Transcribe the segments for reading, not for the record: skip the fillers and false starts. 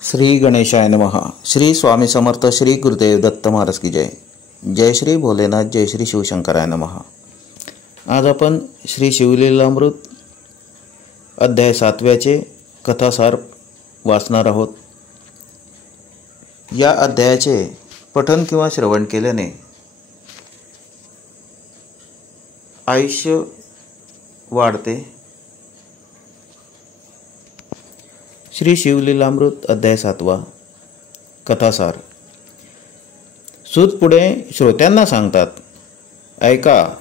श्री गणेशाय नमः। श्री स्वामी समर्थ श्री गुरुदेव दत्त महाराज की जय। जय श्री भोलेनाथ, जय श्री शिवशंकराय नमः। आज आपण श्री शिवलीलामृत अध्याय 7 कथासार वाचणार आहोत। या अध्यायाचे पठन किंवा श्रवण केल्याने आयुष्य वाढते। श्री शिवलीलामृत अध्याय 7 कथासार। सूत पुढे श्रोत्यांना सांगतात, ऐका,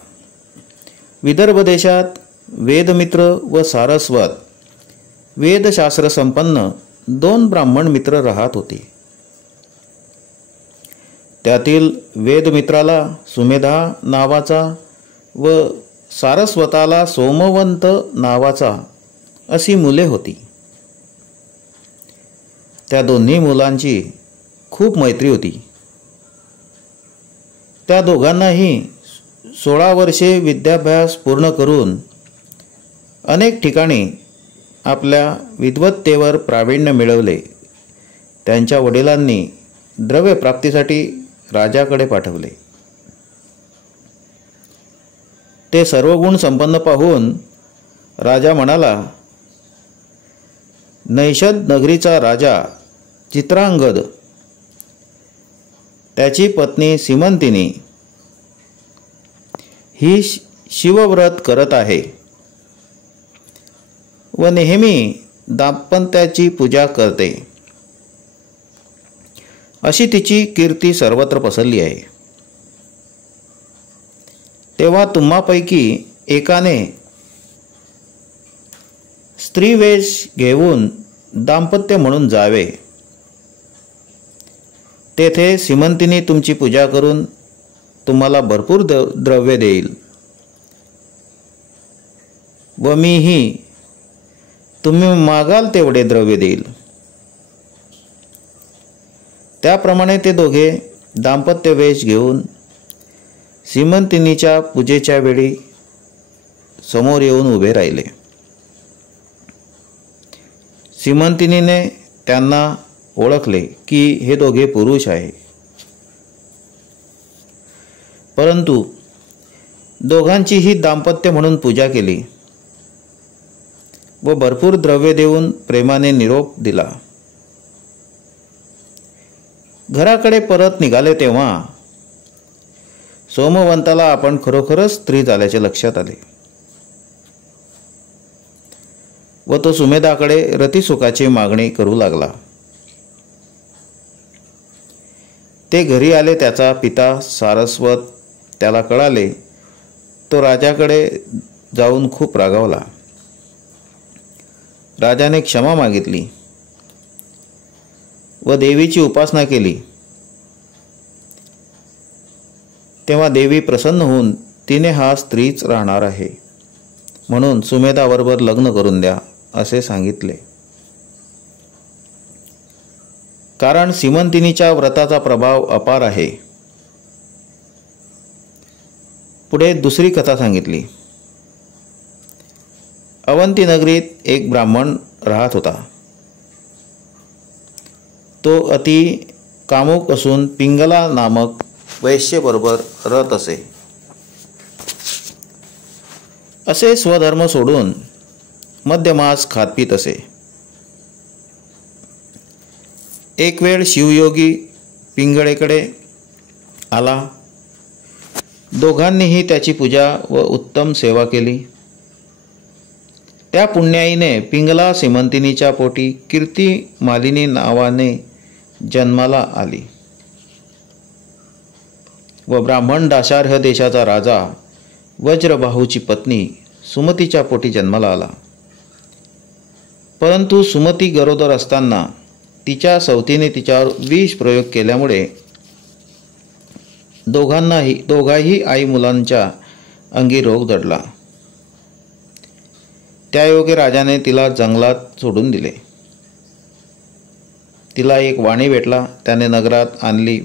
विदर्भ देशात वेदमित्र व सारस्वत वेदशास्त्र संपन्न 2 ब्राह्मण मित्र राहत होते। त्यातील वेदमित्राला सुमेधा नावाचा व सारस्वताला सोमवंत नावाचा अशी मुले होती। त्या दोन्ही मुलांची खूप मैत्री होती। त्या दोघांनाही 16 वर्षे विद्याभ्यास पूर्ण करून अनेक ठिकाणी आपल्या विद्वत्तेवर प्रावीण्य मिळवले। त्यांच्या वडिलांनी द्रव्य प्राप्तीसाठी राजाकडे पाठवले। ते सर्व गुण संपन्न पाहून राजा म्हणाला, नैषद नगरीचा राजा चित्रांगद, त्याची पत्नी सीमंतिनी ही शिवव्रत करत आहे व नेहमी दाम्पत्याची पूजा करते, अशी तिची कीर्ती सर्वत्र पसरली आहे। तेव्हा तुम्हापैकी एकाने स्त्रीवेश घेऊन दाम्पत्य म्हणून जावे। तेथे सीमंतिनी तुमची पूजा करून तुम्हाला भरपूर द्रव्य देईल व मीही तुम्ही मागाल तेवढे द्रव्य देईल। त्याप्रमाणे ते दोघे दाम्पत्य वेश घेऊन सीमंतिनीच्या पूजेच्या वेळी समोर येऊन उभे राहिले। सीमंतिनीने त्यांना ओळखले की हे दोघे पुरुष आहे, परंतु दोघांचीही दाम्पत्य म्हणून पूजा केली व भरपूर द्रव्य देऊन प्रेमाने निरोप दिला। घराकडे परत निघाले तेव्हा सोमवंताला आपण खरोखरच स्त्री झाल्याचे लक्षात आले व तो सुमेधाकडे रतिसुखाची मागणी करू लागला। ते घरी आले। त्याचा पिता सारस्वत त्याला कळाले। तो राजाकडे जाऊन खूप रागावला। राजाने क्षमा मागितली व देवीची उपासना केली। तेव्हा देवी प्रसन्न होऊन तिने हा स्त्रीच राहणार आहे म्हणून सुमेधाबरोबर लग्न करून द्या असे सांगितले। कारण सीमंतिनीच्या व्रताचा प्रभाव अपार आहे। पुढे दुसरी कथा सांगितली। अवंती नगरीत एक ब्राह्मण राहत होता। तो अति कामुक असून पिंगला नामक वैश्येबरोबर रत असे स्वधर्म सोडून मध्यमास खात पीत असे। एक वेळ शिवयोगी पिंगळेकडे आला। दोघांनीही त्याची पूजा व उत्तम सेवा केली। त्या पुण्याईने पिंगला सीमंतिनीच्या पोटी कीर्ती मालिनी नावाने जन्माला आली व ब्राह्मण दाशार्ह देशाचा राजा वज्रबाहूची पत्नी सुमतीच्या पोटी जन्माला आला। परंतु सुमती गरोदर असताना तिच्या सवतीने तिच्यावर विष प्रयोग केल्यामुळे दोघाही आई मुलांच्या अंगी रोग जडला। त्यायोगे राजाने तिला जंगलात सोडून दिले। तिला एक वाणी भेटला, त्याने नगरात आणली।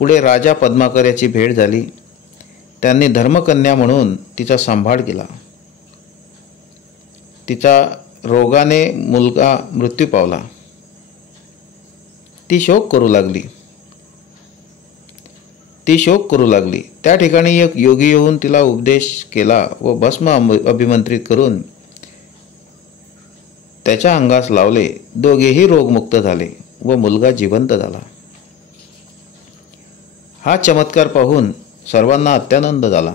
पुढे राजा पद्माकर याची भेट झाली। त्यांनी धर्मकन्या म्हणून तिचा सांभाळ केला। तिचा रोगाने मुलगा मृत्यू पावला। ती शोक करू लागली. त्या ठिकाणी एक योगी येऊन तिला उपदेश केला व भस्म अभिमंत्रित करून त्याच्या अंगास लावले. दोघेही रोगमुक्त झाले व मुलगा जिवंत झाला. हा चमत्कार पाहून सर्वांना अत्यानंद झाला.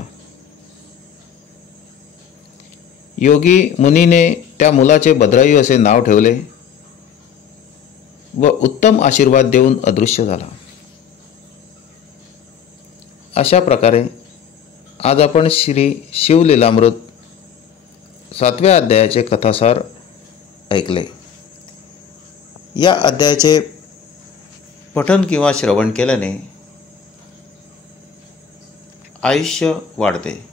योगी मुनीने त्या मुलाचे भद्रायू असे नाव ठेवले व उत्तम आशीर्वाद देऊन अदृश्य झाला. अशा प्रकारे आज आपण श्री शिवलीलामृत 7व्या अध्यायाचे कथासार ऐकले. या अध्यायाचे पठन किंवा श्रवण केल्याने आयुष्य वाढते.